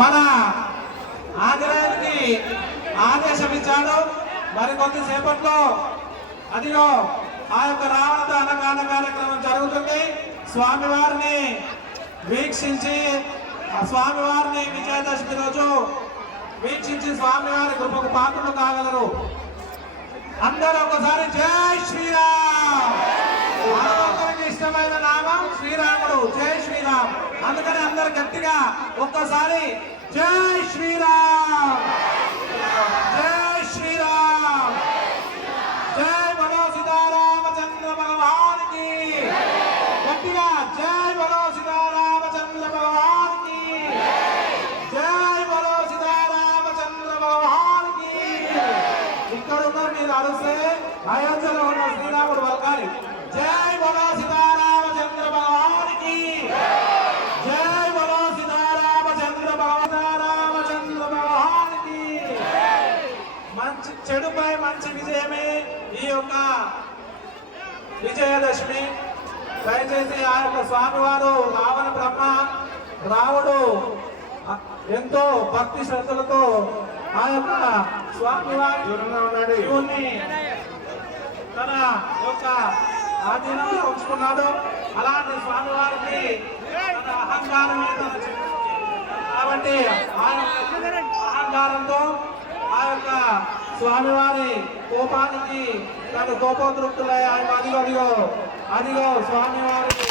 మన ఆంజనేయుడికి ఆదేశం ఇచ్చాడు. మరి కొద్దిసేపట్లో అదిగో ఆ యొక్క రావణ దహన కార్యక్రమం జరుగుతుంది. స్వామివారిని వీక్షించి స్వామివారిని విజయదశమి రోజు వీక్షించి స్వామివారి కృపకు పాత్రలు కాగలరు. అందరూ ఒకసారి జై శ్రీరామ్. అందరికి ఇష్టమైన నామం శ్రీరాముడు, జై శ్రీరామ్. అందుకని అందరు గట్టిగా ఒక్కసారి జై శ్రీరామ్, జై శ్రీరామ్, జై బలో సీతారామచంద్ర భగవానికి. గట్టిగా జై బలో సీతారామచంద్ర భగవానికి, జై బలో సీతారామచంద్ర భగవానికి. ఇక్కడ ఉన్న మీరు అరుస్తే అయోధ్యలో ఉన్న శ్రీరాముడు వల్కాలి. జై బలో సీతారామచంద్ర భగవానికి, జై బలో సీతారామచంద్ర భగవానికి. మంచి చెడుపై మంచి విజయమే ఈ యొక్క విజయదశమి. దయచేసి ఆ యొక్క స్వామివారు రావణ బ్రహ్మ రావుడు ఎంతో భక్తి శ్రద్ధలతో ఆ యొక్క స్వామివారి శివుణ్ణి తన యొక్క ఆధీనంలో ఉంచుకున్నాడు. అలాంటి స్వామివారికి తన అహంకారమే కాబట్టి ఆయన అహంకారంతో ఆ యొక్క స్వామివారి కోపానికి తను కోపోద్రుక్తులై ఆయన అదిగో అదిగో అదిగో స్వామివారికి